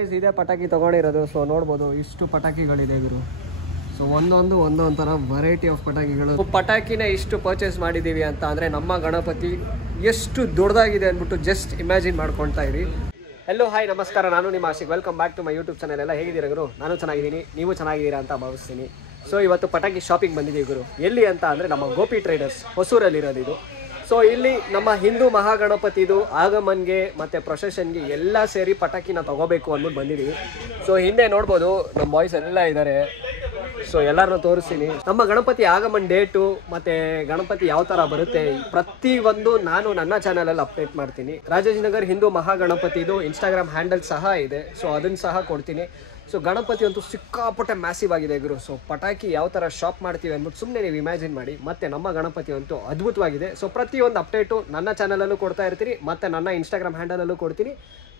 ಇದೇ ಪಟಾಕಿ ತೊಗೊಂಡಿರೋದು. ಸೊ ನೋಡ್ಬೋದು ಇಷ್ಟು ಪಟಾಕಿಗಳಿದೆ ಗುರು. ಸೊ ಒಂದೊಂದು ಥರ ವೆರೈಟಿ ಆಫ್ ಪಟಾಕಿಗಳು. ಪಟಾಕಿನೇ ಇಷ್ಟು ಪರ್ಚೇಸ್ ಮಾಡಿದ್ದೀವಿ ಅಂತ ಅಂದರೆ ನಮ್ಮ ಗಣಪತಿ ಎಷ್ಟು ದೊಡ್ಡದಾಗಿದೆ ಅಂದ್ಬಿಟ್ಟು ಜಸ್ಟ್ ಇಮ್ಯಾಜಿನ್ ಮಾಡ್ಕೊಳ್ತಾ ಇರಿ. ಹೆಲೋ ಹಾಯ್ ನಮಸ್ಕಾರ, ನಾನು ನಿಮ್ಮ Ashik. Welcome back to my YouTube channel. ಎಲ್ಲ ಹೇಗಿದ್ದೀರಾ ಗುರು? ನಾನು ಚೆನ್ನಾಗಿದ್ದೀನಿ, ನೀವು ಚೆನ್ನಾಗಿದ್ದೀರಾ ಅಂತ ಭಾವಿಸ್ತೀನಿ. ಸೊ ಇವತ್ತು ಪಟಾಕಿ ಶಾಪಿಂಗ್ ಬಂದಿದ್ದೀವಿ ಗುರು. ಎಲ್ಲಿ ಅಂತ ಅಂದರೆ ನಮ್ಮ ಗೋಪಿ ಟ್ರೇಡರ್ಸ್ ಹೊಸೂರಲ್ಲಿರೋದು ಇದು. ಸೊ ಇಲ್ಲಿ ನಮ್ಮ ಹಿಂದೂ ಮಹಾಗಣಪತಿದು ಆಗಮನ್ಗೆ ಮತ್ತು ಪ್ರೊಸೆಷನ್ಗೆ ಎಲ್ಲ ಸೇರಿ ಪಟಾಕಿನ ತೊಗೋಬೇಕು ಅಂದ್ಬಿಟ್ಟು ಬಂದಿದ್ದೀವಿ. ಸೊ ಹಿಂದೆ ನೋಡ್ಬೋದು ನಮ್ಮ ಬಾಯ್ಸ್ ಎಲ್ಲ ಇದ್ದಾರೆ. ಸೊ ಎಲ್ಲರನ್ನೂ ತೋರಿಸ್ತೀನಿ. ನಮ್ಮ ಗಣಪತಿ ಆಗಮನ್ ಡೇಟು ಮತ್ತು ಗಣಪತಿ ಯಾವ ಥರ ಬರುತ್ತೆ ಪ್ರತಿಯೊಂದು ನಾನು ನನ್ನ ಚಾನಲಲ್ಲಿ ಅಪ್ಡೇಟ್ ಮಾಡ್ತೀನಿ. ರಾಜಾಜಿನಗರ್ ಹಿಂದೂ ಮಹಾಗಣಪತಿದು ಇನ್ಸ್ಟಾಗ್ರಾಮ್ ಹ್ಯಾಂಡಲ್ ಸಹ ಇದೆ. ಸೊ ಅದನ್ನು ಸಹ ಕೊಡ್ತೀನಿ. ಸೊ ಗಣಪತಿ ಅಂತೂ ಸಿಕ್ಕಾಪಟ್ಟೆ ಮ್ಯಾಸಿವ್ ಆಗಿದೆ ಗುರು. ಸೊ ಪಟಾಕಿ ಯಾವ ಥರ ಶಾಪ್ ಮಾಡ್ತೀವಿ ಅಂದ್ಬಿಟ್ಟು ಸುಮ್ಮನೆ ನೀವು ಇಮ್ಯಾಜಿನ್ ಮಾಡಿ. ಮತ್ತು ನಮ್ಮ ಗಣಪತಿ ಅಂತೂ ಅದ್ಭುತವಾಗಿದೆ. ಸೊ ಪ್ರತಿಯೊಂದು ಅಪ್ಡೇಟು ನನ್ನ ಚಾನಲಲ್ಲೂ ಕೊಡ್ತಾ ಇರ್ತೀನಿ, ಮತ್ತು ನನ್ನ ಇನ್ಸ್ಟಾಗ್ರಾಮ್ ಹ್ಯಾಂಡಲಲ್ಲೂ ಕೊಡ್ತೀನಿ,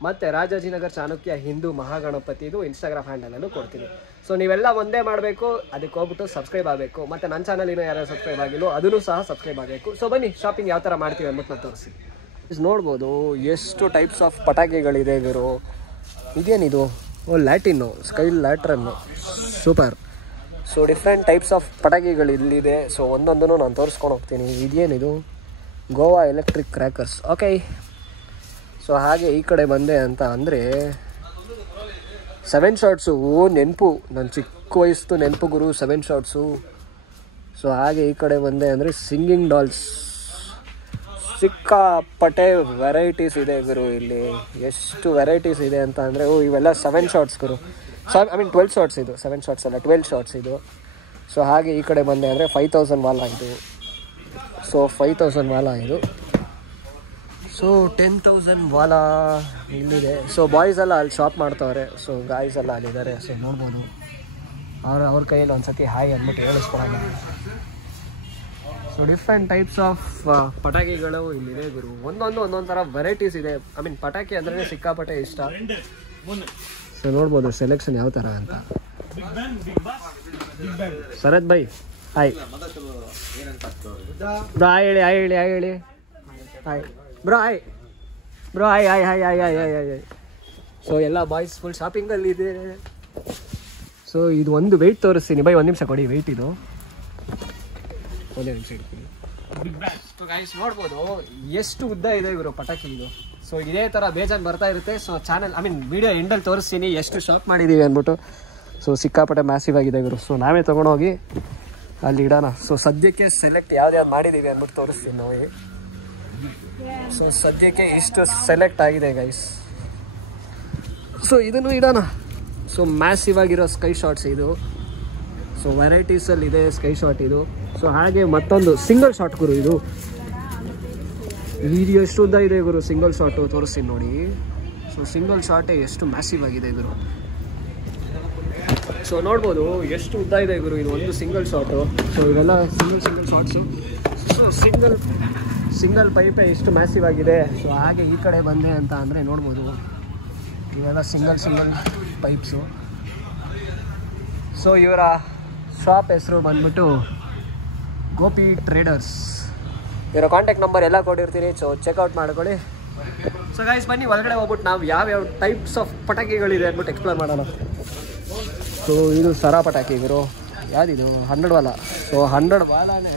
ಮತ್ತು ರಾಜಾಜಿನಗರ್ ಚಾಣಕ್ಯ ಹಿಂದೂ ಮಹಾಗಣಪತಿದು ಇನ್ಸ್ಟಾಗ್ರಾಮ್ ಹ್ಯಾಂಡಲಲ್ಲೂ ಕೊಡ್ತೀನಿ. ಸೊ ನೀವೆಲ್ಲ ಒಂದೇ ಮಾಡಬೇಕು, ಅದಕ್ಕೆ ಹೋಗ್ಬಿಟ್ಟು ಸಬ್ಸ್ಕ್ರೈಬ್ ಆಗಬೇಕು. ಮತ್ತು ನನ್ನ ಚಾನಲಿನೂ ಯಾರು ಸಬ್ಸ್ಕ್ರೈಬ್ ಆಗಿಲ್ಲೋ ಅದನ್ನು ಸಹ ಸಬ್ಸ್ಕ್ರೈಬ್ ಆಗಬೇಕು. ಸೊ ಬನ್ನಿ ಶಾಪಿಂಗ್ ಯಾವ ಥರ ಮಾಡ್ತೀವಿ ಅಂದ್ಬಿಟ್ಟು ನಾನು ತೋರಿಸಿ. ನೋಡ್ಬೋದು ಎಷ್ಟು ಟೈಪ್ಸ್ ಆಫ್ ಪಟಾಕಿಗಳಿದೆ ಗುರು. ಇದೇನಿದು? Lantern, sky lantern, super. So different types of ಪಟಾಕಿಗಳು ಇಲ್ಲಿದೆ. ಸೊ ಒಂದೊಂದನ್ನು ನಾನು ತೋರಿಸ್ಕೊಂಡು ಹೋಗ್ತೀನಿ. ಇದೇನಿದು? Goa electric crackers. Okay. So ಹಾಗೆ ಈ ಕಡೆ ಬಂದೆ ಅಂತ ಅಂದರೆ 7 ಶಾಟ್ಸು. ನೆನಪು, ನನ್ನ ಚಿಕ್ಕ ವಯಸ್ಸು ನೆನಪು ಗುರು 7 ಶಾಟ್ಸು. ಸೊ ಹಾಗೆ ಈ ಕಡೆ ಬಂದೆ ಅಂದರೆ ಸಿಂಗಿಂಗ್ ಡಾಲ್ಸ್. ಸಿಕ್ಕಾಪಟ್ಟೆ ವೆರೈಟೀಸ್ ಇದೆ ಗುರು ಇಲ್ಲಿ. ಎಷ್ಟು ವೆರೈಟೀಸ್ ಇದೆ ಅಂತ ಅಂದರೆ ಇವೆಲ್ಲ 7 ಶಾಟ್ಸ್ ಗುರು. 12 ಶಾಟ್ಸ್ ಇದು. 7 ಶಾಟ್ಸ್ ಅಲ್ಲ, 12 ಶಾಟ್ಸ್ ಇದು. ಸೊ ಹಾಗೆ ಈ ಕಡೆ ಬಂದೆ ಅಂದರೆ 5000 ವಾಲ ಇದು. ಸೊ 5000 ವಾಲ ಇದು. ಸೊ 10,000 ವಾಲ ಇಲ್ಲಿದೆ. ಸೊ ಬಾಯ್ಸ್ ಎಲ್ಲ ಅಲ್ಲಿ ಶಾಪ್ ಮಾಡ್ತವ್ರೆ. ಸೊ ಗಾಯ್ಸ್ ಎಲ್ಲ ಅಲ್ಲಿದ್ದಾರೆ. ಸೊ ನೋಡ್ಬೋದು. ಅವ್ರ ಕೈಯಲ್ಲಿ ಒಂದು ಸತಿ ಹಾಯ್ ಅಂದ್ಬಿಟ್ಟು ಹೇಳಿಸ್ಕೊಳೋಣ. ಸೊ ಡಿಫ್ರೆಂಟ್ ಟೈಪ್ಸ್ ಆಫ್ ಪಟಾಕಿಗಳು ಇಲ್ಲಿದೆ ಗುರು. ಒಂದೊಂದು ಥರ ವೆರೈಟೀಸ್ ಇದೆ. ಪಟಾಕಿ ಅಂದ್ರೆ ಸಿಕ್ಕಾಪಟ್ಟೆ ಇಷ್ಟ. ಸೊ ನೋಡ್ಬೋದು ಸೆಲೆಕ್ಷನ್ ಯಾವ ಥರ ಅಂತ. ಶರತ್ ಬೈ ಹಾಯ್ ಬ್ರೋ. ಹಾಯ್ ಹೇಳಿ ಹಾಯ್ ಬ್ರೋ. ಹಾಯ್. ಸೊ ಎಲ್ಲ ಬಾಯ್ಸ್ ಫುಲ್ ಶಾಪಿಂಗಲ್ಲಿದೆ. ಸೊ ಇದು ಒಂದು ವೆಯ್ಟ್ ತೋರಿಸ್ತೀನಿ ಬೈ. 1 ನಿಮಿಷ ಕೊಡಿ ವೆಯ್ಟ್ ಇದು. ಒಂದೇ ನಿಮಿಷ ಇಡ್ತೀನಿ. ಸೊ ಗೈಸ್ ನೋಡ್ಬೋದು ಎಷ್ಟು ಉದ್ದ ಇದೆ ಇವರು ಪಟಾಕಿ ಇದು. ಸೊ ಇದೇ ಥರ ಬೇಜಾನ್ ಬರ್ತಾ ಇರುತ್ತೆ. ಸೊ ಚಾನಲ್ ವಿಡಿಯೋ ಎಂಡಲ್ಲಿ ತೋರಿಸ್ತೀನಿ ಎಷ್ಟು ಶಾಪ್ ಮಾಡಿದ್ದೀವಿ ಅಂದ್ಬಿಟ್ಟು. ಸೊ ಸಿಕ್ಕಾಪಟ್ಟೆ ಮ್ಯಾಸಿವ್ ಆಗಿದೆ ಇವರು. ಸೊ ನಾವೇ ತೊಗೊಂಡೋಗಿ ಅಲ್ಲಿ ಇಡೋಣ. ಸೊ ಸದ್ಯಕ್ಕೆ ಸೆಲೆಕ್ಟ್ ಯಾವ್ದು ಮಾಡಿದ್ದೀವಿ ಅಂದ್ಬಿಟ್ಟು ತೋರಿಸ್ತೀನಿ ನಾವು. ಸೊ ಸದ್ಯಕ್ಕೆ ಇಷ್ಟು ಸೆಲೆಕ್ಟ್ ಆಗಿದೆ ಗೈಸ್. ಸೊ ಇದನ್ನು ಇಡೋಣ. ಸೊ ಮ್ಯಾಸಿವ್ ಆಗಿರೋ ಸ್ಕೈ ಶಾಟ್ಸ್ ಇದು. ಸೊ ವೆರೈಟೀಸಲ್ಲಿ ಇದೆ ಸ್ಕೈ ಶಾಟ್ ಇದು. ಸೊ ಹಾಗೆ ಮತ್ತೊಂದು ಸಿಂಗಲ್ ಶಾಟ್ ಗುರು ಇದು. ಇದು ಎಷ್ಟು ಉದ್ದ ಇದೆ ಗುರು ಸಿಂಗಲ್ ಶಾಟು, ತೋರಿಸ್ತೀನಿ ನೋಡಿ. ಸೊ ಸಿಂಗಲ್ ಶಾಟೇ ಎಷ್ಟು ಮ್ಯಾಸಿವ್ ಆಗಿದೆ ಗುರು. ಸೊ ನೋಡ್ಬೋದು ಎಷ್ಟು ಉದ್ದ ಇದೆ ಗುರು ಇದು ಒಂದು ಸಿಂಗಲ್ ಶಾಟು. ಸೊ ಇವೆಲ್ಲ ಸಿಂಗಲ್ ಶಾಟ್ಸು. ಸೊ ಸಿಂಗಲ್ ಪೈಪೇ ಎಷ್ಟು ಮ್ಯಾಸಿವ್ ಆಗಿದೆ. ಸೊ ಹಾಗೆ ಈ ಕಡೆ ಬಂದೆ ಅಂತ ಅಂದರೆ ನೋಡ್ಬೋದು ಇವೆಲ್ಲ ಸಿಂಗಲ್ ಪೈಪ್ಸು. ಸೊ ಇವರ ಶಾಪ್ ಹೆಸರು ಬಂದ್ಬಿಟ್ಟು ಗೋಪಿ ಟ್ರೇಡರ್ಸ್. ಇವರ ಕಾಂಟ್ಯಾಕ್ಟ್ ನಂಬರ್ ಎಲ್ಲ ಕೊಟ್ಟಿರ್ತೀನಿ. ಸೊ ಚೆಕ್ಔಟ್ ಮಾಡ್ಕೊಳ್ಳಿ. ಸೊ ಗೈಸ್ ಬನ್ನಿ ಒಳಗಡೆ ಹೋಗ್ಬಿಟ್ಟು ನಾವು ಯಾವ್ಯಾವ ಟೈಪ್ಸ್ ಆಫ್ ಪಟಾಕಿಗಳಿದೆ ಅಂದ್ಬಿಟ್ಟು ಎಕ್ಸ್ಪ್ಲೋರ್ ಮಾಡೋಣ. ಸೊ ಇದು ಸರ ಪಟಾಕಿ ಗುರು. ಯಾವುದಿದು? 100 ವಾಲ. ಸೊ 100 ವಾಲಾನೇ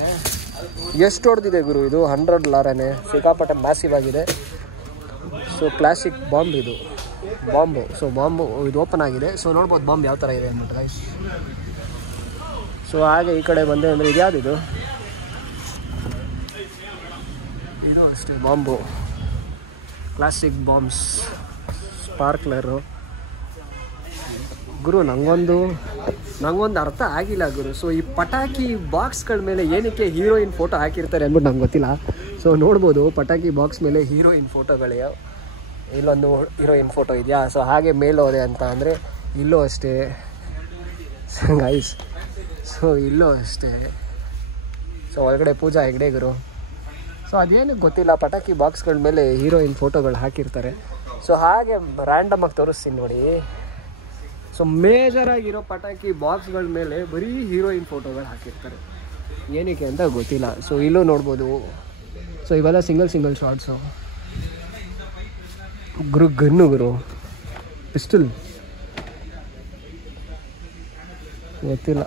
ಎಷ್ಟು ಹೊಡೆದಿದೆ ಗುರು ಇದು. 100 ಲಾರನೇ ಸಿಕ್ಕಾಪಟ್ಟೆ ಮ್ಯಾಸಿವ್ ಆಗಿದೆ. ಸೊ ಕ್ಲಾಸಿಕ್ ಬಾಂಬ್ ಇದು. ಬಾಂಬು. ಸೊ ಬಾಂಬು ಇದು ಓಪನ್ ಆಗಿದೆ. ಸೊ ನೋಡ್ಬೋದು ಬಾಂಬ್ ಯಾವ ಥರ ಇದೆ ಅಂದ್ಬಿಟ್ಟು ಗೈಸ್. ಸೊ ಹಾಗೆ ಈ ಕಡೆ ಬಂದೆ ಅಂದರೆ ಇದು ಯಾವುದಿದು? ಇದು ಅಷ್ಟೇ ಬಾಂಬು. ಕ್ಲಾಸಿಕ್ ಬಾಂಬ್ಸ್ ಸ್ಪಾರ್ಕ್ಲರು ಗುರು. ನಂಗೊಂದು ಅರ್ಥ ಆಗಿಲ್ಲ ಗುರು. ಸೊ ಈ ಪಟಾಕಿ ಬಾಕ್ಸ್ಗಳ ಮೇಲೆ ಏನಕ್ಕೆ ಹೀರೋಯಿನ್ ಫೋಟೋ ಹಾಕಿರ್ತಾರೆ ಅಂದ್ಬಿಟ್ಟು ನಂಗೆ ಗೊತ್ತಿಲ್ಲ. ಸೊ ನೋಡ್ಬೋದು ಪಟಾಕಿ ಬಾಕ್ಸ್ ಮೇಲೆ ಹೀರೋಯಿನ್ ಫೋಟೋಗಳೇ. ಇಲ್ಲೊಂದು ಹೀರೋಯಿನ್ ಫೋಟೋ ಇದೆಯಾ. ಸೊ ಹಾಗೆ ಮೇಲೋದೆ ಅಂತ ಅಂದರೆ ಇಲ್ಲೂ ಅಷ್ಟೇ ಗೈಸ್. ಸೊ ಇಲ್ಲೂ ಅಷ್ಟೇ. ಸೊ ಒಳಗಡೆ ಪೂಜಾ ಹೆಗ್ಡೆ ಗುರು. ಸೊ ಅದೇನಕ್ಕೆ ಗೊತ್ತಿಲ್ಲ ಪಟಾಕಿ ಬಾಕ್ಸ್ಗಳ ಮೇಲೆ ಹೀರೋಯಿನ್ ಫೋಟೋಗಳು ಹಾಕಿರ್ತಾರೆ. ಸೊ ಹಾಗೆ ರ್ಯಾಂಡಮಾಗಿ ತೋರಿಸ್ತೀನಿ ನೋಡಿ. ಸೊ ಮೇಜರಾಗಿರೋ ಪಟಾಕಿ ಬಾಕ್ಸ್ಗಳ ಮೇಲೆ ಬರೀ ಹೀರೋಯಿನ್ ಫೋಟೋಗಳು ಹಾಕಿರ್ತಾರೆ. ಏನಕ್ಕೆ ಅಂತ ಗೊತ್ತಿಲ್ಲ. ಸೊ ಇಲ್ಲೂ ನೋಡ್ಬೋದು. ಸೊ ಇವೆಲ್ಲ ಸಿಂಗಲ್ ಶಾಟ್ಸು. ಗನ್ನು ಗುರು ಪಿಸ್ಟಲ್ ಗೊತ್ತಿಲ್ಲ.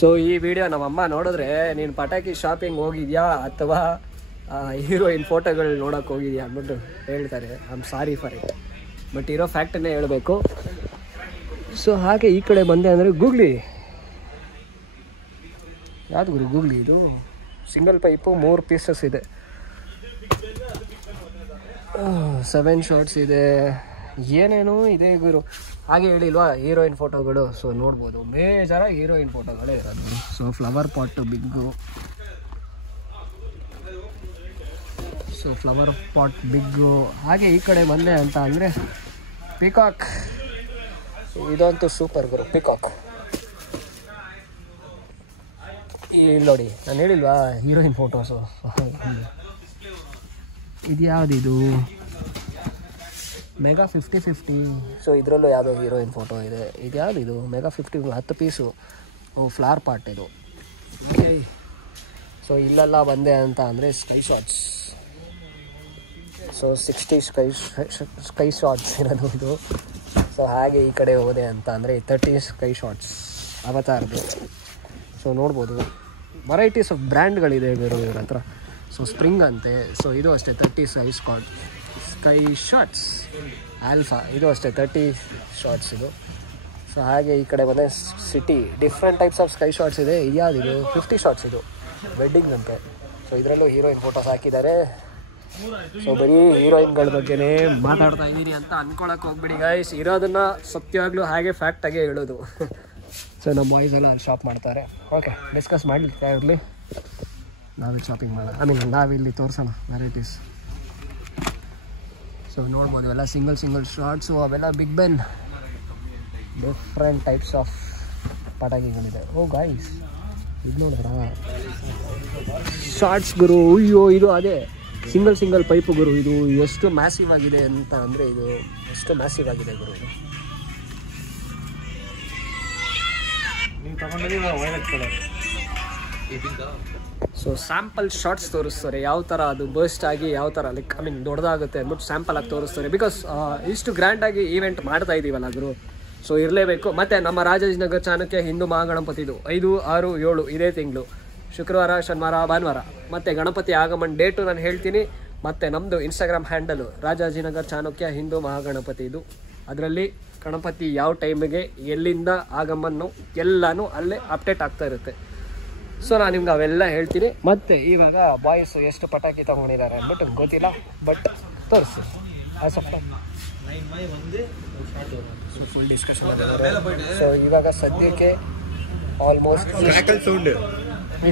ಸೊ ಈ ವಿಡಿಯೋ ನಮ್ಮಮ್ಮ ನೋಡಿದ್ರೆ ನೀನು ಪಟಾಕಿ ಶಾಪಿಂಗ್ ಹೋಗಿದ್ಯಾ ಅಥವಾ ಹೀರೋಯಿನ್ ಫೋಟೋಗಳು ನೋಡೋಕೆ ಹೋಗಿದ್ಯಾ ಅಂದ್ಬಿಟ್ಟು ಹೇಳ್ತಾರೆ. I am sorry for it, but ಇರೋ ಫ್ಯಾಕ್ಟನ್ನೇ ಹೇಳಬೇಕು. ಸೊ ಹಾಗೆ ಈ ಕಡೆ ಬಂದೆ ಅಂದರೆ ಗೂಗ್ಲಿ. ಯಾವುದು ಗುರು ಗೂಗ್ಲಿ ಇದು? ಸಿಂಗಲ್ ಪೈಪು 3 ಪೀಸಸ್ ಇದೆ, 7 ಶಾರ್ಟ್ಸ್ ಇದೆ, ಏನೇನೋ ಇದೆ ಗುರು. ಹಾಗೆ ಹೇಳಿಲ್ವಾ ಹೀರೋಯಿನ್ ಫೋಟೋಗಳು. ಸೊ ನೋಡ್ಬೋದು ಬೇಜಾರಾಗಿ ಹೀರೋಯಿನ್ ಫೋಟೋಗಳೇ ಇರೋದು. So flower pot big, so flower pot big. ಹಾಗೆ ಈ ಕಡೆ ಬಂದೆ ಅಂತ ಅಂದರೆ ಪಿಕಾಕ್. ಇದಂತೂ ಸೂಪರ್ ಗುರು ಪಿಕಾಕ್. ಇಲ್ಲಿ ನೋಡಿ, ನಾನು ಹೇಳಿಲ್ವಾ ಹೀರೋಯಿನ್ ಫೋಟೋಸು. ಇದು ಯಾವುದಿದು? ಮೆಗಾ 50-50. ಸೊ ಇದರಲ್ಲೂ ಯಾವುದೋ ಹೀರೋಯಿನ್ ಫೋಟೋ ಇದೆ. ಇದು ಯಾವುದಿದು? Mega 50 10 piece. ಫ್ಲವರ್ ಪಾಟ್ ಇದು. ಓಕೆ. ಸೊ ಇಲ್ಲೆಲ್ಲ ಬಂದೆ ಅಂತ ಅಂದರೆ sky shots. So 60 sky shots ಇರೋದು ಇದು. ಸೊ ಹಾಗೆ ಈ ಕಡೆ ಹೋದೆ ಅಂತ ಅಂದರೆ 30 ಸ್ಕೈ ಶಾಟ್ಸ್ ಅವತಾರದು. ಸೊ ನೋಡ್ಬೋದು ವೆರೈಟೀಸ್ ಆಫ್ ಬ್ರ್ಯಾಂಡ್ಗಳಿದೆ ಇವ್ರ ಹತ್ರ. ಸೊ ಸ್ಪ್ರಿಂಗ್ ಅಂತೆ. ಸೊ ಇದು ಅಷ್ಟೇ 30 ಸ್ಕೈ ಶಾಟ್ಸ್. ಆಲ್ಫಾ ಇದು ಅಷ್ಟೇ 30 ಶಾಟ್ಸ್ ಇದು. ಸೊ ಹಾಗೆ ಈ ಕಡೆ ಬಂದರೆ city. Different types of sky shots ಇದೆ. ಇದು ಯಾವುದಿದು? 50 ಶಾಟ್ಸ್ ಇದು ವೆಡ್ಡಿಂಗ್ನಂತೆ. ಸೊ ಇದರಲ್ಲೂ ಹೀರೋಯಿನ್ ಫೋಟೋಸ್ ಹಾಕಿದ್ದಾರೆ. ಸೊ ಬರೀ ಹೀರೋಯಿನ್ಗಳ ಬಗ್ಗೆನೇ ಮಾತಾಡ್ತಾ ಇದ್ದೀನಿ ಅಂತ ಅಂದ್ಕೊಳಕ್ಕೆ ಹೋಗ್ಬಿಡಿ ಗೈಸ್. ಇರೋದನ್ನು ಸತ್ಯವಾಗ್ಲೂ ಹಾಗೆ ಫ್ಯಾಕ್ಟಾಗೆ ಹೇಳೋದು. ಸೊ ನಮ್ಮ ಬಾಯ್ಸ್ ಎಲ್ಲ ಅಲ್ಲಿ ಶಾಪ್ ಮಾಡ್ತಾರೆ. ಓಕೆ, ಡಿಸ್ಕಸ್ ಮಾಡಲಿಕ್ಕೆ ಇರಲಿ, ನಾವಿಲ್ಲಿ ಶಾಪಿಂಗ್ ಮಾಡೋಣ. ನಾವಿಲ್ಲಿ ತೋರಿಸೋಣ ವೆರೈಟೀಸ್. ಸೊ ನೋಡ್ಬೋದು ಇವೆಲ್ಲ ಸಿಂಗಲ್ ಶಾರ್ಟ್ಸು, ಅವೆಲ್ಲ big Ben. Different types of ಪಟಾಕಿಗಳಿದೆ. ಓ ಗಾಯ್ಸ್, ಇದು ನೋಡಿದ್ರಾ ಶಾರ್ಟ್ಸ್ ಗುರು? ಅಯ್ಯೋ ಇದು ಅದೇ ಸಿಂಗಲ್ ಪೈಪು ಗುರು. ಇದು ಎಷ್ಟು ಮ್ಯಾಸಿವ್ ಆಗಿದೆ ಅಂತ ಅಂದರೆ ಇದು ಎಷ್ಟು ಮ್ಯಾಸಿವ್ ಆಗಿದೆ ಗುರು. ಇದು ಸೊ ಸ್ಯಾಂಪಲ್ ಶಾರ್ಟ್ಸ್ ತೋರಿಸ್ತಾರೆ, ಯಾವ ಥರ ಅದು ಬರ್ಸ್ಟ್ ಆಗಿ ಯಾವ ಥರ ಲೈಕ್ ದೊಡ್ಡದಾಗುತ್ತೆ ಅಂದ್ಬಿಟ್ಟು ಸ್ಯಾಂಪಲ್ ಆಗಿ ತೋರಿಸ್ತಾರೆ. ಬಿಕಾಸ್ ಇಷ್ಟು ಗ್ರ್ಯಾಂಡಾಗಿ ಈವೆಂಟ್ ಮಾಡ್ತಾ ಇದ್ದೀವಲ್ಲ ಗುರು. ಸೊ ಇರಲೇಬೇಕು. ಮತ್ತು ನಮ್ಮ ರಾಜಾಜಿನಗರ ಚಾಣಕ್ಯ ಹಿಂದೂ ಮಹಾಗಣಪತಿದು 5, 6, 7 ಇದೇ ತಿಂಗಳು ಶುಕ್ರವಾರ, ಶನಿವಾರ, ಭಾನುವಾರ. ಮತ್ತು ಗಣಪತಿ ಆಗಮನ ಡೇಟು ನಾನು ಹೇಳ್ತೀನಿ. ಮತ್ತು ನಮ್ಮದು ಇನ್ಸ್ಟಾಗ್ರಾಮ್ ಹ್ಯಾಂಡಲು ರಾಜಾಜಿನಗರ ಚಾಣಕ್ಯ ಹಿಂದೂ ಮಹಾಗಣಪತಿ ಇದು. ಅದರಲ್ಲಿ ಗಣಪತಿ ಯಾವ ಟೈಮಿಗೆ ಎಲ್ಲಿಂದ ಆಗಮನ್ನು ಎಲ್ಲನೂ ಅಲ್ಲೇ ಅಪ್ಡೇಟ್ ಆಗ್ತಾ ಇರುತ್ತೆ. ಸೊ ನಾನು ನಿಮ್ಗೆ ಅವೆಲ್ಲ ಹೇಳ್ತೀನಿ. ಮತ್ತು ಇವಾಗ ಬಾಯ್ಸ್ ಎಷ್ಟು ಪಟಾಕಿ ತೊಗೊಂಡಿದ್ದಾರೆ ಅಂದ್ಬಿಟ್ಟು ಗೊತ್ತಿಲ್ಲ, ಬಟ್ ತೋರಿಸಿ ಸೊ ಫುಲ್ ಡಿಸ್ಕಷನ್. ಸೊ ಇವಾಗ ಸದ್ಯಕ್ಕೆ ಆಲ್ಮೋಸ್ಟ್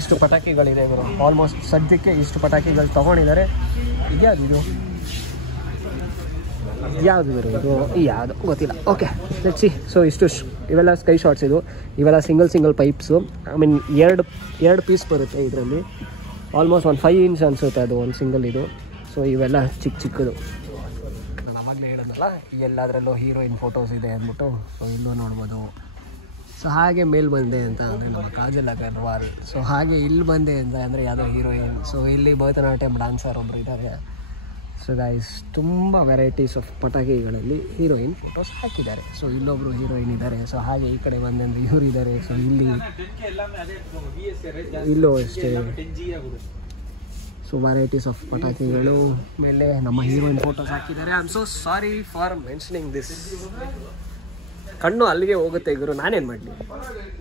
ಇಷ್ಟು ಪಟಾಕಿಗಳಿದೆ ಇವರು. ಆಲ್ಮೋಸ್ಟ್ ಸದ್ಯಕ್ಕೆ ಇಷ್ಟು ಪಟಾಕಿಗಳು ತೊಗೊಂಡಿದ್ದಾರೆ. ಇದ್ಯಾವುದು ಯಾವುದು ಇವರು? ಇದು ಯಾವುದು ಗೊತ್ತಿಲ್ಲ. Okay, let's see. ಸೊ ಇಷ್ಟು ಇವೆಲ್ಲ ಸ್ಕೈ ಶಾಟ್ಸ್. ಇದು ಇವೆಲ್ಲ ಸಿಂಗಲ್ ಪೈಪ್ಸು. ಎರಡು ಪೀಸ್ ಬರುತ್ತೆ ಇದರಲ್ಲಿ. ಆಲ್ಮೋಸ್ಟ್ ಒಂದು 5 ಇಂಚ್ ಅನಿಸುತ್ತೆ ಅದು ಒಂದು ಸಿಂಗಲ್ ಇದು. ಸೊ ಇವೆಲ್ಲ ಚಿಕ್ಕದು. ನಾನು ಆವಾಗಲೇ ಹೇಳಿದ್ನಲ್ಲ ಎಲ್ಲದರಲ್ಲೂ ಹೀರೋಯಿನ್ ಫೋಟೋಸ್ ಇದೆ ಅಂದ್ಬಿಟ್ಟು. ಸೊ ಇಲ್ಲೂ ನೋಡ್ಬೋದು. ಸೊ ಹಾಗೆ ಮೇಲೆ ಬಂದೆ ಅಂತ ಅಂದರೆ ನಮ್ಮ ಕಾಜಲ್ ಅಗರ್ವಾಲ್. ಸೊ ಹಾಗೆ ಇಲ್ಲಿ ಬಂದೆ ಅಂತ ಅಂದರೆ ಯಾವುದೋ ಹೀರೋಯಿನ್. ಸೊ ಇಲ್ಲಿ ಭರತನಾಟ್ಯಂ ಡಾನ್ಸರ್ ಒಬ್ಬರು ಇದ್ದಾರೆ. ಸೊ ಗೈಸ್ ತುಂಬ ವೆರೈಟೀಸ್ ಆಫ್ ಪಟಾಕಿಗಳಲ್ಲಿ ಹೀರೋಯಿನ್ ಫೋಟೋಸ್ ಹಾಕಿದ್ದಾರೆ. ಸೊ ಇಲ್ಲೊಬ್ರು ಹೀರೋಯಿನ್ ಇದ್ದಾರೆ. ಸೊ ಹಾಗೆ ಈ ಕಡೆ ಬಂದೆ ಅಂದರೆ ಇವರು ಇದ್ದಾರೆ. ಸೊ ಇಲ್ಲೂ ಅಷ್ಟೇ. ಸೊ ವೆರೈಟೀಸ್ ಆಫ್ ಪಟಾಕಿಗಳು ಮೇಲೆ ನಮ್ಮ ಹೀರೋಯಿನ್ ಫೋಟೋಸ್ ಹಾಕಿದ್ದಾರೆ. I am so sorry for mentioning this. ಕಣ್ಣು ಅಲ್ಲಿಗೆ ಹೋಗುತ್ತೆ ಗುರು, ನಾನೇನು ಮಾಡಲಿ,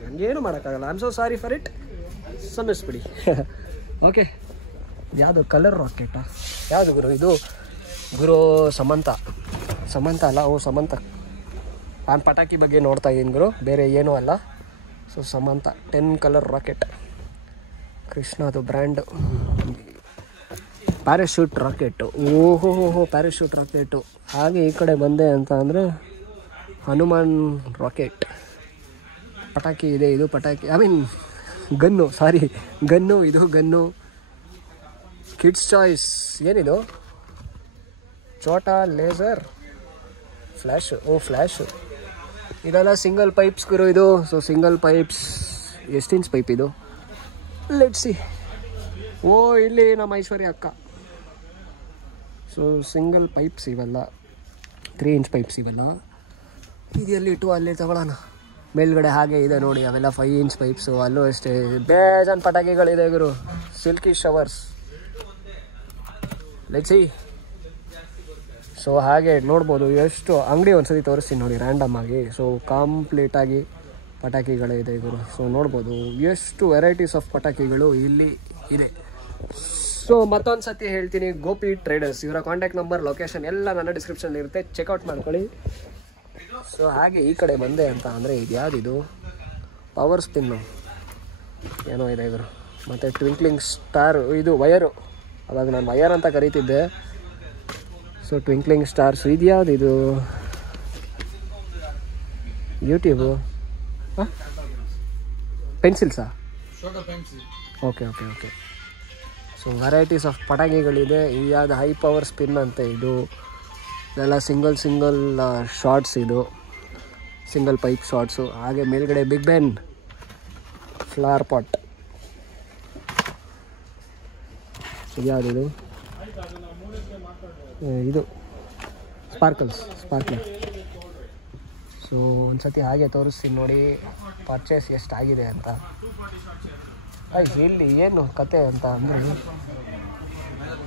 ನನಗೇನು ಮಾಡೋಕ್ಕಾಗಲ್ಲ. I am so sorry for it, ಕ್ಷಮಿಸ್ಬಿಡಿ. ಓಕೆ, ಯಾವುದು ಕಲರ್ ರಾಕೆಟಾ? ಯಾವುದು ಗುರು ಇದು? ಗುರು ಸಮಂತ ಅಲ್ಲ. ಸಮಂತ. ನಾನು ಪಟಾಕಿ ಬಗ್ಗೆ ನೋಡ್ತಾ ಇದ್ದೀನಿ ಗುರು, ಬೇರೆ ಏನೂ ಅಲ್ಲ. So Samantha 10 colour rocket. ಕೃಷ್ಣದು ಬ್ರ್ಯಾಂಡು. Parachute rocket. ಓಹೋ ಪ್ಯಾರಾಶೂಟ್ ರಾಕೆಟು. ಹಾಗೆ ಈ ಕಡೆ ಬಂದೆ ಅಂತ ಅಂದರೆ ಹನುಮಾನ್ ರಾಕೆಟ್ ಪಟಾಕಿ ಇದೆ. ಇದು ಪಟಾಕಿ ಗನ್ನು. ಇದು ಗನ್ನು. Kids choice. ಏನಿದು? ಚೋಟಾ ಲೇಸರ್ ಫ್ಲ್ಯಾಶು. ಫ್ಲ್ಯಾಶು. ಇದೆಲ್ಲ ಸಿಂಗಲ್ ಪೈಪ್ಸ್ ಗುರು ಇದು. So single pipes. ಎಷ್ಟು ಇಂಚ್ ಪೈಪ್ ಇದು? Let's see. ಇಲ್ಲಿ ನಮ್ಮ ಐಶ್ವರ್ಯ ಅಕ್ಕ. ಸೊ ಸಿಂಗಲ್ ಪೈಪ್ಸ್ ಇವೆಲ್ಲ, 3 ಇಂಚ್ ಪೈಪ್ಸ್ ಇವೆಲ್ಲ. ಇದೆಲ್ಲಿಟ್ಟು ಅಲ್ಲೇ ತಗೊಳ್ಳೋಣ. ಮೇಲ್ಗಡೆ ಹಾಗೆ ಇದೆ ನೋಡಿ, ಅವೆಲ್ಲ 5 ಇಂಚ್ ಪೈಪ್ಸು. ಅಲ್ಲೂ ಅಷ್ಟೇ ಬೇಜಾನ್ ಪಟಾಕಿಗಳಿದೆ ಗುರು. Silky showers, let's see. So ಹಾಗೆ ನೋಡ್ಬೋದು ಎಷ್ಟು ಅಂಗಡಿ ಒಂದ್ಸತಿ ತೋರಿಸ್ತೀನಿ ನೋಡಿ ರ್ಯಾಂಡಮ್ ಆಗಿ. ಸೊ ಕಂಪ್ಲೀಟಾಗಿ ಪಟಾಕಿಗಳಿದೆ ಗುರು. ಸೊ ನೋಡ್ಬೋದು ಎಷ್ಟು ವೆರೈಟೀಸ್ ಆಫ್ ಪಟಾಕಿಗಳು ಇಲ್ಲಿ ಇದೆ. ಸೊ ಮತ್ತೊಂದು ಸತಿ ಹೇಳ್ತೀನಿ, ಗೋಪಿ ಟ್ರೇಡರ್ಸ್, ಇವರ ಕಾಂಟ್ಯಾಕ್ಟ್ ನಂಬರ್, ಲೊಕೇಶನ್ ಎಲ್ಲ ನನ್ನ ಡಿಸ್ಕ್ರಿಪ್ಷನ್ ಇರುತ್ತೆ, ಚೆಕ್ಔಟ್ ಮಾಡ್ಕೊಳ್ಳಿ. ಸೊ ಹಾಗೆ ಈ ಕಡೆ ಬಂದೆ ಅಂತ ಅಂದರೆ ಇದು ಯಾವುದಿದು, ಪವರ್ ಸ್ಪಿನ್ನು ಏನೋ ಇದೆ ಗುರು. ಮತ್ತು ಟ್ವಿಂಕ್ಲಿಂಗ್ ಸ್ಟಾರ್, ಇದು ವಯರು, ಅವಾಗ ನಾನು ವಯರ್ ಅಂತ ಕರೀತಿದ್ದೆ. ಸೊ ಟ್ವಿಂಕ್ಲಿಂಗ್ ಸ್ಟಾರ್ಸ್, ಇದು ಯಾವುದಿದು, ಯೂಟ್ಯೂಬು ಪೆನ್ಸಿಲ್ಸಾ? Okay okay okay. So varieties of ಪಟಾಕಿಗಳಿದೆ. ಇದು ಯಾವುದು ಹೈ ಪವರ್ ಸ್ಪಿನ್ ಅಂತೆ. ಇದು ಇದೆಲ್ಲ ಸಿಂಗಲ್ ಶಾರ್ಟ್ಸ್, ಇದು ಸಿಂಗಲ್ ಪೈಪ್ ಶಾರ್ಟ್ಸು. ಹಾಗೆ ಮೇಲ್ಗಡೆ ಬಿಗ್ ಬೆನ್ ಫ್ಲವರ್ ಪಾಟ್. ಇದು ಯಾವುದಿದು, ಇದು ಸ್ಪಾರ್ಕ್ಲರ್. ಸೊ ಒಂದು ಸತಿ ಹಾಗೆ ತೋರಿಸ್ತೀನಿ ನೋಡಿ ಪರ್ಚೇಸ್ ಎಷ್ಟಾಗಿದೆ ಅಂತ. ಇಲ್ಲಿ ಏನು ಕತೆ ಅಂತ ಅಂದರೆ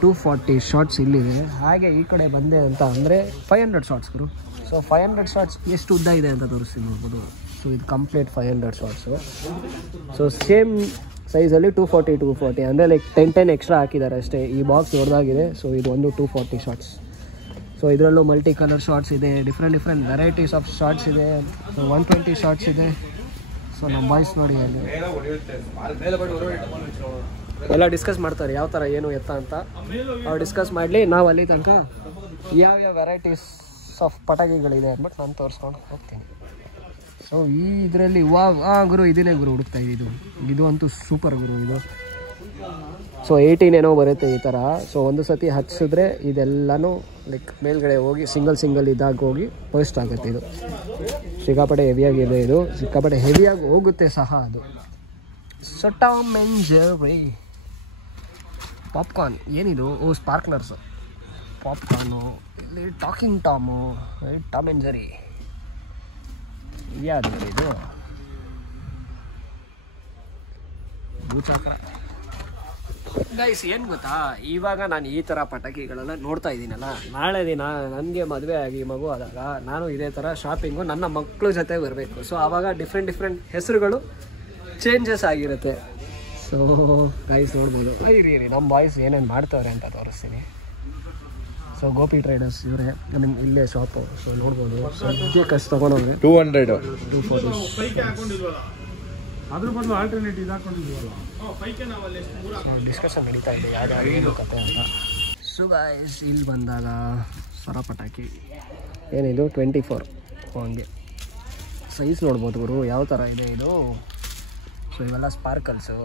240 ಶಾರ್ಟ್ಸ್ ಇಲ್ಲಿದೆ. ಹಾಗೆ ಈ ಕಡೆ ಬಂದೆ ಅಂತ ಅಂದರೆ 500 ಶಾರ್ಟ್ಸ್ ಗುರು. ಸೊ 500 ಶಾರ್ಟ್ಸ್ ಎಷ್ಟು ಉದ್ದ ಇದೆ ಅಂತ ತೋರಿಸ್ತೀನಿ ನೋಡ್ಬೋದು. ಸೊ ಇದು ಕಂಪ್ಲೀಟ್ 500 ಶಾರ್ಟ್ಸು. ಸೊ ಸೇಮ್ ಸೈಜಲ್ಲಿ 240 ಅಂದರೆ ಲೈಕ್ 10 ಎಕ್ಸ್ಟ್ರಾ ಹಾಕಿದ್ದಾರೆ ಅಷ್ಟೇ. ಈ ಬಾಕ್ಸ್ ದೊಡ್ಡದಾಗಿದೆ. ಸೊ ಇದು ಒಂದು 240 ಶಾರ್ಟ್ಸ್. ಸೊ ಇದರಲ್ಲೂ ಮಲ್ಟಿ ಕಲರ್ ಶಾರ್ಟ್ಸ್ ಇದೆ, ಡಿಫ್ರೆಂಟ್ ವೆರೈಟೀಸ್ ಆಫ್ ಶಾರ್ಟ್ಸ್ ಇದೆ. ಸೊ 120 ಶಾರ್ಟ್ಸ್ ಇದೆ. ಸೊ ನಮ್ಮ ಬಾಯ್ಸ್ ನೋಡಿ ಅಲ್ಲಿ ಎಲ್ಲ ಡಿಸ್ಕಸ್ ಮಾಡ್ತಾರೆ ಯಾವ ಥರ ಏನು ಎತ್ತ ಅಂತ. ಅವ್ರು ಡಿಸ್ಕಸ್ ಮಾಡಲಿ, ನಾವು ಅಲ್ಲಿ ತನಕ ಯಾವ್ಯಾವ ವೆರೈಟೀಸ್ ಆಫ್ ಪಟಾಕಿಗಳಿದೆ ಅಂದ್ಬಿಟ್ಟು ನಾನು ತೋರಿಸ್ಕೊಂಡು ಹೋಗ್ತೀನಿ. ಸೊ ಈ ಇದರಲ್ಲಿ ಗುರು ಇದನ್ನೇ ಗುರು ಹುಡುಕ್ತಾ ಇದ್ದಿದ್ದು. ಇದು ಅಂತೂ ಸೂಪರ್ ಗುರು ಇದು. ಸೊ 18 ಏನೋ ಬರುತ್ತೆ ಈ ಥರ. ಸೊ ಒಂದು ಸತಿ ಹಚ್ಚಿದ್ರೆ ಇದೆಲ್ಲನೂ ಲೈಕ್ ಮೇಲ್ಗಡೆ ಹೋಗಿ ಸಿಂಗಲ್ ಇದಾಗಿ ಹೋಗಿ ಪೋಸ್ಟ್ ಆಗುತ್ತೆ. ಇದು ಸಿಕ್ಕಾಪಟ್ಟೆ ಹೆವಿಯಾಗಿದೆ. ಇದು ಸಿಕ್ಕಾಪಟ್ಟೆ ಹೆವಿಯಾಗಿ ಹೋಗುತ್ತೆ ಸಹ. ಅದು so Tom and Jerry popcorn. ಏನಿದು, ಸ್ಪಾರ್ಕ್ಲರ್ಸು, ಪಾಪ್ಕಾರ್ನು. ಇಲ್ಲಿ talking Tom, Tom and Jerry. ಯಾವುದು ಇದು, ಭೂಚಾಕ್ರ. ಗೈಸ್ ಏನು ಗೊತ್ತಾ, ಇವಾಗ ನಾನು ಈ ಥರ ಪಟಾಕಿಗಳೆಲ್ಲ ನೋಡ್ತಾ ಇದ್ದೀನಲ್ಲ, ನಾಳೆ ದಿನ ನನಗೆ ಮದುವೆ ಆಗಿ ಮಗು ಆದಾಗ ನಾನು ಇದೇ ಥರ ಶಾಪಿಂಗು ನನ್ನ ಮಕ್ಕಳ ಜೊತೆ ಬರಬೇಕು. ಸೊ ಆವಾಗ ಡಿಫ್ರೆಂಟ್ ಹೆಸರುಗಳು ಚೇಂಜಸ್ ಆಗಿರುತ್ತೆ. ಸೊ ಗೈಸ್ ನೋಡ್ಬೋದು. ಇರಿ ನಮ್ಮ ಬಾಯ್ಸ್ ಏನೇನು ಮಾಡ್ತಾವ್ರೆ ಅಂತ ತೋರಿಸ್ತೀನಿ. ಸೊ ಗೋಪಿ ಟ್ರೇಡರ್ಸ್ ಇವರೇ, ಇಲ್ಲೇ ಶಾಪು. ಸೊ ನೋಡ್ಬೋದು ಸದ್ಯಕ್ಕೆ ಅಷ್ಟು ತೊಗೊಂಡೋಗಿ 240 ಅದ್ರ ಬದಲು ಆಲ್ಟರ್ನೇಟ್ ಇದು ಹಾಕೊಂಡಿದ್ದೀವಲ್ಲ. ಡಿಸ್ಕಷನ್ ನಡೀತಾ ಇದೆ ಯಾವ್ದು ಕತೆ ಅಂತ. ಸೊ ಗೈಸ್ ಇಲ್ಲಿ ಬಂದಾಗ ಸರ ಪಟಾಕಿ ಏನಿದು 24 ಹಂಗೆ ಸೈಜ್ ನೋಡ್ಬೋದು ಗುರು ಯಾವ ಥರ ಇದೆ ಇದು. ಸೊ ಇವೆಲ್ಲ ಸ್ಪಾರ್ಕಲ್ಸು.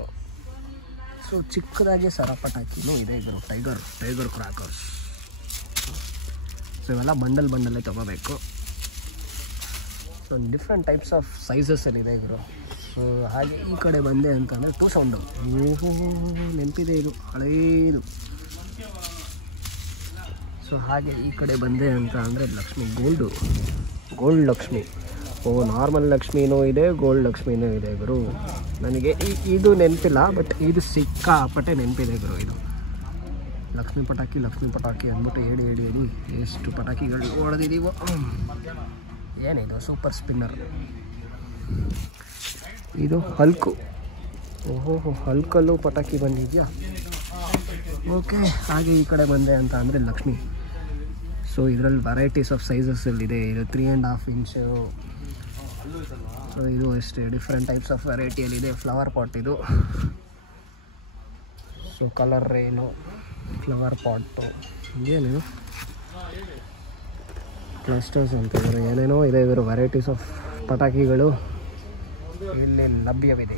ಸೊ ಚಿಕ್ಕದಾಗಿ ಸರ ಪಟಾಕಿನೂ ಇದೆ ಇದ್ರು. Tiger crackers. ಸೊ ಇವೆಲ್ಲ ಬಂಡಲ್ಲೇ ತೊಗೋಬೇಕು. ಸೊ ಡಿಫ್ರೆಂಟ್ ಟೈಪ್ಸ್ ಆಫ್ ಸೈಜಸ್ಸಲ್ಲಿದೆ ಗುರು. ಸೊ ಹಾಗೆ ಈ ಕಡೆ ಬಂದೆ ಅಂತಂದರೆ 2 ಸೌಂಡು. ನೆನಪಿದೆ ಇದು ಹಳೇದು. ಸೊ ಹಾಗೆ ಈ ಕಡೆ ಬಂದೆ ಅಂತ ಅಂದರೆ ಲಕ್ಷ್ಮಿ, ಗೋಲ್ಡ್ ಲಕ್ಷ್ಮಿ. ನಾರ್ಮಲ್ ಲಕ್ಷ್ಮಿನೂ ಇದೆ, ಗೋಲ್ಡ್ ಲಕ್ಷ್ಮಿನೂ ಇದೆ ಗುರು. ನನಗೆ ಇದು ನೆನಪಿಲ್ಲ, ಬಟ್ ಇದು ಸಿಕ್ಕಾಪಟ್ಟೆ ನೆನಪಿದೆ ಗುರು. ಇದು ಲಕ್ಷ್ಮಿ ಪಟಾಕಿ ಅಂದ್ಬಿಟ್ಟು ಹೇಳಿ ಎಷ್ಟು ಪಟಾಕಿಗಳು ಹೊಡೆದಿದ್ದೀವೋ. ಏನಿದು ಸೂಪರ್ ಸ್ಪಿನ್ನರ್. ಇದು ಹಲ್ಕು. ಹಲ್ಕಲ್ಲೂ ಪಟಾಕಿ ಬಂದಿದೆಯಾ. ಓಕೆ ಹಾಗೆ ಈ ಕಡೆ ಬಂದೆ ಅಂತ ಅಂದರೆ ಲಕ್ಷ್ಮಿ. ಸೊ ಇದರಲ್ಲಿ ವೆರೈಟೀಸ್ ಆಫ್ ಸೈಜಸ್ಸಲ್ಲಿದೆ. ಇದು 3.5 ಇಂಚು. ಸೊ ಇದು ಅಷ್ಟೇ ಡಿಫ್ರೆಂಟ್ ಟೈಪ್ಸ್ ಆಫ್ ವೆರೈಟಿಯಲ್ಲಿದೆ. ಫ್ಲವರ್ ಪಾಟ್ ಇದು. So colour rain, flower pot, ಏನು ಕ್ಲಸ್ಟರ್ಸ್ ಅಂತಂದರೆ ಏನೇನೋ ಇದೆ. ಇವರು ವೆರೈಟೀಸ್ ಆಫ್ ಪಟಾಕಿಗಳು ಇಲ್ಲಿ ಲಭ್ಯವಿದೆ.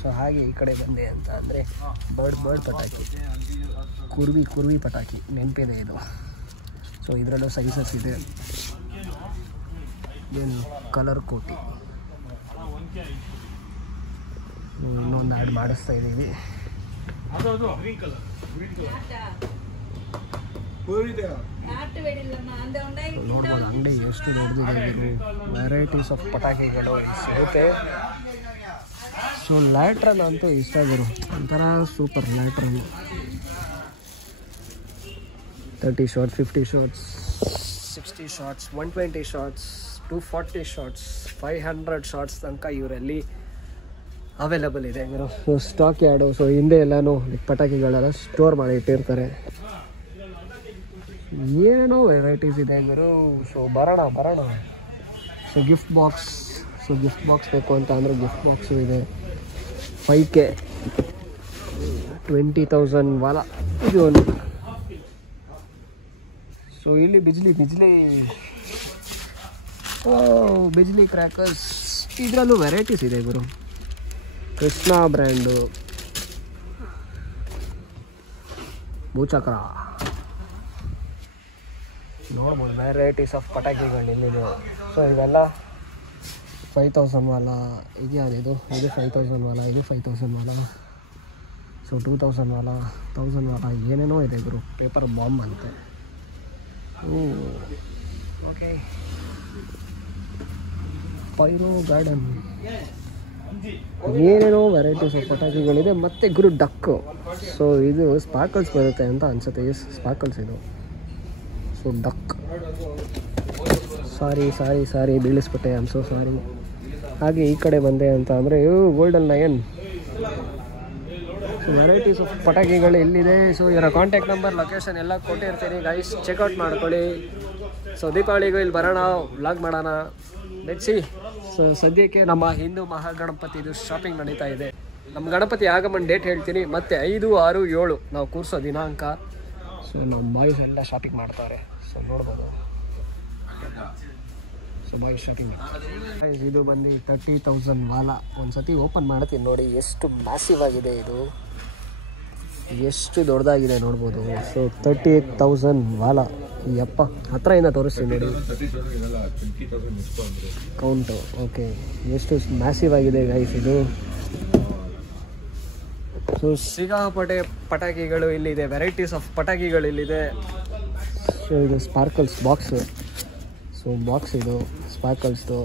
ಸೊ ಹಾಗೆ ಈ ಕಡೆ ಬಂದೆ ಅಂತ ಅಂದರೆ ಬರ್ಡ್ ಪಟಾಕಿ, ಕುರ್ವಿ ಪಟಾಕಿ ನೆನಪಿದೆ ಇದು. ಸೊ ಇದರಲ್ಲೂ ಸೈಜಸ್ ಇದೆ. ಏನು ಕಲರ್ ಕೋಟಿ. ಇನ್ನೊಂದು ಆ್ಯಡ್ ಮಾಡಿಸ್ತಾ ಇದ್ದೀವಿ. ನೋಡ್ಬೋದು ಅಂಗಡಿ ಎಷ್ಟು ದೊಡ್ಡದಿದೆ. ವೆರೈಟೀಸ್ ಆಫ್ ಪಟಾಕಿಗಳು ಸಿಗುತ್ತೆ. ಸೊ ಲ್ಯಾಟ್ರನ್ ಅಂತೂ ಇಷ್ಟ ಗುರು, ಒಂಥರ super lantern. 30 shots, 50 shots, 60 shots, 120 shots, 240 shots, 500 shots ತನಕ ಇವರಲ್ಲಿ ಅವೈಲಬಲ್ ಇದೆ ಗುರು. ಸೊ ಸ್ಟಾಕ್ ಯಾರ್ಡು, ಸೊ ಹಿಂದೆ ಎಲ್ಲನೂ ಪಟಾಕಿಗಳೆಲ್ಲ ಸ್ಟೋರ್ ಮಾಡಿ ಇಟ್ಟಿರ್ತಾರೆ. ಏನೇನೋ ವೆರೈಟೀಸ್ ಇದೆ ಗುರು. ಸೊ ಬರೋಣ. ಸೊ ಗಿಫ್ಟ್ ಬಾಕ್ಸ್ ಬೇಕು ಅಂತ ಅಂದರೆ ಗಿಫ್ಟ್ ಬಾಕ್ಸು ಇದೆ. 5K 20,000 ವಾಲ ಇದು ಒಂದು. ಸೊ ಇಲ್ಲಿ ಬಿಜ್ಲಿ ಕ್ರ್ಯಾಕರ್ಸ್, ಇದರಲ್ಲೂ ವೆರೈಟೀಸ್ ಇದೆ ಗುರು. ಕೃಷ್ಣ ಬ್ರ್ಯಾಂಡು, ಭೂಚಕ್ರ, ನೋಡ್ಬೋದು ವೆರೈಟೀಸ್ ಆಫ್ ಪಟಾಕಿಗಳು ಇಲ್ಲಿದೆ. ಸೊ ಇವೆಲ್ಲ 5,000 ವಾಲ. ಇದು ಯಾವುದಿದು? ಇದು 5,000 ವಾಲ, ಇದು 5,000 ವಾಲ. ಸೊ 2,000 ವಾಲ, 1,000 ವಾಲ, ಏನೇನೋ ಇದೆ ಗುರು. ಪೇಪರ್ ಬಾಂಬ್ ಅಂತೆ. ಓಕೆ, ಪೈರೋ ಗಾರ್ಡನ್, ಏನೇನೋ ವೆರೈಟೀಸ್ ಆಫ್ ಪಟಾಕಿಗಳಿದೆ. ಮತ್ತು ಗುರು ಡಕ್ಕು. ಸೊ ಇದು ಸ್ಪಾರ್ಕಲ್ಸ್ ಬರುತ್ತೆ ಅಂತ ಅನಿಸುತ್ತೆ. ಸ್ಪಾರ್ಕಲ್ಸ್ ಇದು. ಸೊ ಡಕ್, ಸಾರಿ ಬೀಳಿಸ್ಬಿಟ್ಟೆ, ಐ ಆಮ್ ಸೋ ಸಾರಿ. ಹಾಗೆ ಈ ಕಡೆ ಬಂದೆ ಅಂತ ಅಂದರೆ golden lion. So varieties of ಪಟಾಕಿಗಳು ಇಲ್ಲಿದೆ. ಸೊ ಇವರ ಕಾಂಟ್ಯಾಕ್ಟ್ ನಂಬರ್, ಲೊಕೇಶನ್ ಎಲ್ಲ ಕೊಟ್ಟಿರ್ತೀನಿ ಗೈಸ್, ಚೆಕ್ಔಟ್ ಮಾಡ್ಕೊಳ್ಳಿ. ಸೊ ದೀಪಾವಳಿಗೂ ಇಲ್ಲಿ ಬರೋಣ, ವ್ಲಾಗ್ ಮಾಡೋಣ, ಲೆಟ್ಸ್ ಸಿ. ಸೊ ಸದ್ಯಕ್ಕೆ ನಮ್ಮ ಹಿಂದೂ ಮಹಾಗಣಪತಿದು ಶಾಪಿಂಗ್ ನಡೀತಾ ಇದೆ. ನಮ್ಮ ಗಣಪತಿ ಆಗಮನ ಡೇಟ್ ಹೇಳ್ತೀನಿ, ಮತ್ತು 5, 6, 7 ನಾವು ಕೂರಿಸೋ ದಿನಾಂಕ. ಸೊ ನಮ್ಮ ಬಾಯ್ಸ್ ಎಲ್ಲ ಶಾಪಿಂಗ್ ಮಾಡ್ತಾರೆ. ಸೊ ನೋಡ್ಬೋದು, ಸೊ ಬಾಯ್ಸ್ ಶಾಪಿಂಗ್ ಮಾಡ್ತಾರೆ. ಇದು ಬಂದು 30,000 ವಾಲ. ಒಂದು ಸತಿ ಓಪನ್ ಮಾಡ್ತೀನಿ ನೋಡಿ, ಎಷ್ಟು ಮ್ಯಾಸಿವ್ ಆಗಿದೆ ಇದು, ಎಷ್ಟು ದೊಡ್ಡದಾಗಿದೆ ನೋಡ್ಬೋದು. ಸೊ 38,000 ವಾಲ. ಯಪ್ಪ, ಹತ್ರದಿಂದ ತೋರಿಸ್ತೀನಿ ನೋಡಿ ಕೌಂಟು. ಓಕೆ, ಎಷ್ಟು ಮ್ಯಾಸಿವ್ ಆಗಿದೆ ಗೈಸ್ ಇದು. ಸೊ ಸಿಕ್ಕಾಪಟ್ಟೆ ಪಟಾಕಿಗಳು ಇಲ್ಲಿದೆ, ವೆರೈಟೀಸ್ ಆಫ್ ಪಟಾಕಿಗಳು ಇಲ್ಲಿದೆ. ಸೊ ಇದು ಸ್ಪಾರ್ಕಲ್ಸ್ ಬಾಕ್ಸು. ಸೊ ಬಾಕ್ಸ್ ಇದು ಸ್ಪಾರ್ಕಲ್ಸ್ದು.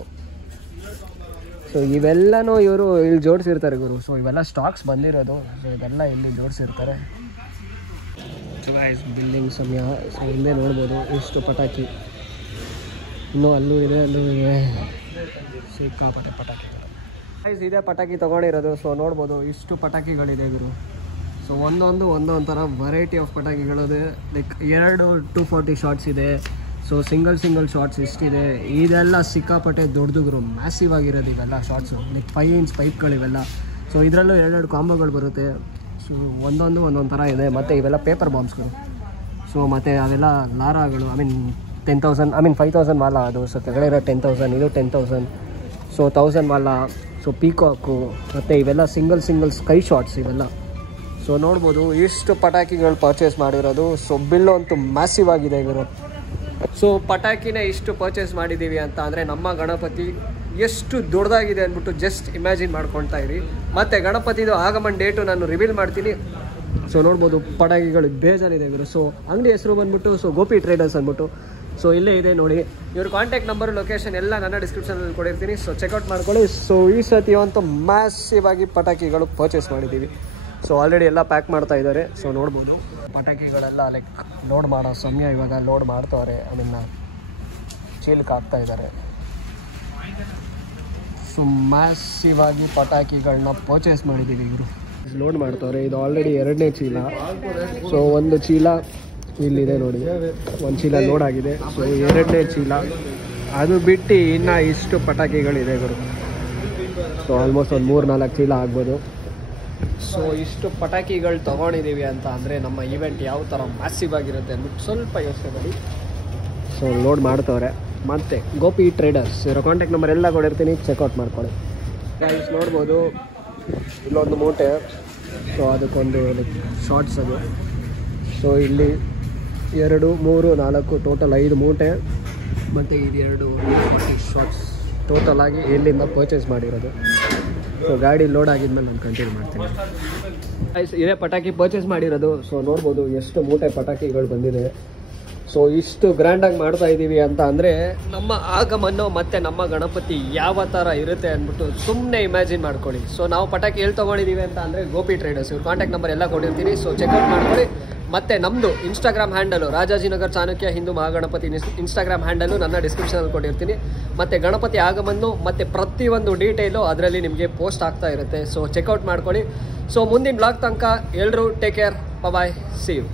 ಸೊ ಇವೆಲ್ಲನೂ ಇವರು ಇಲ್ಲಿ ಜೋಡಿಸಿರ್ತಾರೆ ಗುರು. ಸೊ ಇವೆಲ್ಲ ಸ್ಟಾಕ್ಸ್ ಬಂದಿರೋದು. ಸೊ ಇದೆಲ್ಲ ಇಲ್ಲಿ ಜೋಡಿಸಿರ್ತಾರೆ. ಸೊ ಗೈಸ್, ಬಿಲ್ಡಿಂಗ್ ಸಮಯ. ಸೊ ಹಿಂದೆ ನೋಡ್ಬೋದು ಎಷ್ಟು ಪಟಾಕಿ. ಇನ್ನೂ ಅಲ್ಲೂ ಇದೆ. ಸಿಕ್ಕಾಪಟ್ಟೆ ಪಟಾಕಿಗಳು ಗೈಸ್. ಇದೇ ಪಟಾಕಿ ತೊಗೊಂಡಿರೋದು. ಸೊ ನೋಡ್ಬೋದು ಇಷ್ಟು ಪಟಾಕಿಗಳಿದೆ ಗುರು. ಸೊ ಒಂದೊಂದು ಥರ ವೆರೈಟಿ ಆಫ್ ಪಟಾಕಿಗಳಿದೆ. ಲೈಕ್ 2 240 ಶಾರ್ಟ್ಸ್ ಇದೆ. ಸೊ ಸಿಂಗಲ್ ಶಾರ್ಟ್ಸ್ ಇಷ್ಟಿದೆ. ಇದೆಲ್ಲ ಸಿಕ್ಕಾಪಟ್ಟೆ ದೊಡ್ಡದು ಗುರು, ಮ್ಯಾಸಿವ್ ಆಗಿರೋದು ಇವೆಲ್ಲ ಶಾರ್ಟ್ಸು. ಲೈಕ್ 5 ಇಂಚ್ ಪೈಪ್ಗಳಿವೆಲ್ಲ. ಸೊ ಇದರಲ್ಲೂ 2 ಕಾಂಬೋಗಳು ಬರುತ್ತೆ. ಸೊ ಒಂದೊಂದು ಥರ ಇದೆ. ಮತ್ತು ಇವೆಲ್ಲ ಪೇಪರ್ ಬಾಂಬ್ಸ್ಗಳು. ಸೊ ಮತ್ತು ಅವೆಲ್ಲ ಲಾರಾಗಳು. 5,000 ವಾಲ ಅದು. ಸೊ ಕೆಳಗಡೆ ಇರೋ 10,000, ಇದು 10,000. ಸೊ 1,000 ವಾಲ. ಸೊ ಪೀಕಾಕು, ಮತ್ತು ಇವೆಲ್ಲ ಸಿಂಗಲ್ ಸ್ಕೈ ಶಾಟ್ಸ್ ಇವೆಲ್ಲ. ಸೊ ನೋಡ್ಬೋದು ಇಷ್ಟು ಪಟಾಕಿಗಳು ಪರ್ಚೇಸ್ ಮಾಡಿರೋದು. ಸೊ ಬಿಲ್ಲು ಅಂತೂ ಮ್ಯಾಸಿವ್ ಆಗಿದೆ ಗುರು. ಸೊ ಪಟಾಕಿನೇ ಇಷ್ಟು ಪರ್ಚೇಸ್ ಮಾಡಿದ್ದೀವಿ ಅಂತ ಅಂದರೆ ನಮ್ಮ ಗಣಪತಿ ಎಷ್ಟು ದೊಡ್ಡದಾಗಿದೆ ಅಂದ್ಬಿಟ್ಟು ಜಸ್ಟ್ ಇಮ್ಯಾಜಿನ್ ಮಾಡ್ಕೊಳ್ತಾ ಇರಿ. ಮತ್ತು ಗಣಪತಿದು ಆಗಮನ ಡೇಟು ನಾನು ರಿವೀಲ್ ಮಾಡ್ತೀನಿ. ಸೊ ನೋಡ್ಬೋದು ಪಟಾಕಿಗಳು ಬೇಜಾರಿದೆ ಗುರು. ಸೊ ಅಂಗಡಿ ಹೆಸರು ಬಂದ್ಬಿಟ್ಟು ಸೊ ಗೋಪಿ ಟ್ರೇಡರ್ಸ್ ಅಂದ್ಬಿಟ್ಟು. ಸೊ ಇಲ್ಲೇ ಇದೆ ನೋಡಿ. ಇವ್ರ ಕಾಂಟ್ಯಾಕ್ಟ್ ನಂಬರು, ಲೊಕೇಶನ್ ಎಲ್ಲ ನನ್ನ ಡಿಸ್ಕ್ರಿಪ್ಷನಲ್ಲಿ ಕೊಡಿರ್ತೀನಿ. ಸೊ ಚೆಕ್ಔಟ್ ಮಾಡ್ಕೊಳ್ಳಿ. ಸೊ ಈ ಸತಿ ಅಂತೂ ಮ್ಯಾಸಿವ್ ಆಗಿ ಪಟಾಕಿಗಳು ಪರ್ಚೇಸ್ ಮಾಡಿದ್ದೀವಿ. ಸೊ ಆಲ್ರೆಡಿ ಎಲ್ಲ ಪ್ಯಾಕ್ ಮಾಡ್ತಾ ಇದ್ದಾರೆ. ಸೊ ನೋಡ್ಬೋದು ಪಟಾಕಿಗಳೆಲ್ಲ ಲೈಕ್ ಲೋಡ್ ಮಾಡೋ ಸಮಯ. ಇವಾಗ ಲೋಡ್ ಮಾಡ್ತವ್ರೆ, ಅದನ್ನು ಚೀಲಕ್ಕೆ ಹಾಕ್ತಾ ಇದ್ದಾರೆ. ಸೊ ಮ್ಯಾಸಿವ್ ಆಗಿ ಪಟಾಕಿಗಳನ್ನ ಪರ್ಚೇಸ್ ಮಾಡಿದ್ದೀವಿ ಇವರು. ಲೋಡ್ ಮಾಡ್ತವ್ರೆ. ಇದು ಆಲ್ರೆಡಿ 2ನೇ ಚೀಲ. ಸೊ ಒಂದು ಚೀಲ ಇಲ್ಲಿದೆ ನೋಡಿ, ಒಂದು ಚೀಲ ಲೋಡ್ ಆಗಿದೆ. ಸೊ 2ನೇ ಚೀಲ. ಅದು ಬಿಟ್ಟು ಇನ್ನೂ ಇಷ್ಟು ಪಟಾಕಿಗಳಿದೆ ಗುರು. ಸೊ ಆಲ್ಮೋಸ್ಟ್ ಒಂದು 3-4 ಚೀಲ ಆಗ್ಬೋದು. ಸೊ ಇಷ್ಟು ಪಟಾಕಿಗಳು ತೊಗೊಂಡಿದ್ದೀವಿ ಅಂತ ಅಂದರೆ ನಮ್ಮ ಈವೆಂಟ್ ಯಾವ ಥರ ಮ್ಯಾಸಿವ್ ಆಗಿರುತ್ತೆ ಅಂದ್ಬಿಟ್ಟು ಸ್ವಲ್ಪ ಯೋಚನೆ ಮಾಡಿ. ಸೊ ಲೋಡ್ ಮಾಡ್ತವ್ರೆ. ಮತ್ತು ಗೋಪಿ ಟ್ರೇಡರ್ಸ್ ಇವರ ಕಾಂಟ್ಯಾಕ್ಟ್ ನಂಬರ್ ಎಲ್ಲ ಕೊಡಿರ್ತೀನಿ, ಚೆಕ್ಔಟ್ ಮಾಡ್ಕೊಳ್ಳಿ ಗೈಸ್. ನೋಡ್ಬೋದು ಇಲ್ಲೊಂದು ಮೂಟೆ. ಸೊ ಅದಕ್ಕೊಂದು ಶಾರ್ಟ್ಸ್ ಅದು. ಸೊ ಇಲ್ಲಿ 2, 3, 4 ಟೋಟಲ್ 5 ಮೂಟೆ. ಮತ್ತು ಇದು 2 40 ಶಾರ್ಟ್ಸ್ ಟೋಟಲ್ ಆಗಿ ಇಲ್ಲಿಂದ ಪರ್ಚೇಸ್ ಮಾಡಿರೋದು. ಸೊ ಗಾಡಿ ಲೋಡ್ ಆಗಿದ್ಮೇಲೆ ನಾನು ಕಂಟಿನ್ಯೂ ಮಾಡ್ತೀನಿ. ಇದೇ ಪಟಾಕಿ ಪರ್ಚೇಸ್ ಮಾಡಿರೋದು. ಸೊ ನೋಡ್ಬೋದು ಎಷ್ಟು ಮೂಟೆ ಪಟಾಕಿಗಳು ಬಂದಿದೆ. ಸೊ ಇಷ್ಟು ಗ್ರ್ಯಾಂಡಾಗಿ ಮಾಡ್ತಾ ಇದ್ದೀವಿ ಅಂತ ಅಂದರೆ ನಮ್ಮ ಆಗಮನ ಮತ್ತು ನಮ್ಮ ಗಣಪತಿ ಯಾವ ಥರ ಇರುತ್ತೆ ಅಂದ್ಬಿಟ್ಟು ಸುಮ್ಮನೆ ಇಮ್ಯಾಜಿನ್ ಮಾಡ್ಕೊಳ್ಳಿ. ಸೊ ನಾವು ಪಟಾಕಿ ಎಲ್ಲಿ ತೊಗೊಂಡಿದ್ದೀವಿ ಅಂತ ಅಂದರೆ ಗೋಪಿ ಟ್ರೇಡರ್ಸ್, ಇವ್ರ ಕಾಂಟ್ಯಾಕ್ಟ್ ನಂಬರ್ ಎಲ್ಲ ಕೊಟ್ಟಿರ್ತೀನಿ. ಸೊ ಚೆಕ್ಔಟ್ ಮಾಡ್ಕೊಳ್ಳಿ. ಮತ್ತು ನಮ್ಮದು Instagram handle Rajajinagar Chanakya Hindu Mahaganapati Instagram handle ನನ್ನ ಡಿಸ್ಕ್ರಿಪ್ಷನಲ್ಲಿ ಕೊಟ್ಟಿರ್ತೀನಿ. ಮತ್ತು ಗಣಪತಿ ಆಗಮನ ಮತ್ತು ಪ್ರತಿಯೊಂದು ಡೀಟೇಲು ಅದರಲ್ಲಿ ನಿಮಗೆ ಪೋಸ್ಟ್ ಆಗ್ತಾ ಇರುತ್ತೆ. ಸೊ ಚೆಕ್ಔಟ್ ಮಾಡ್ಕೊಳ್ಳಿ. ಸೊ ಮುಂದಿನ ಬ್ಲಾಗ್ ತನಕ ಎಲ್ಲರೂ take care, bye, see you.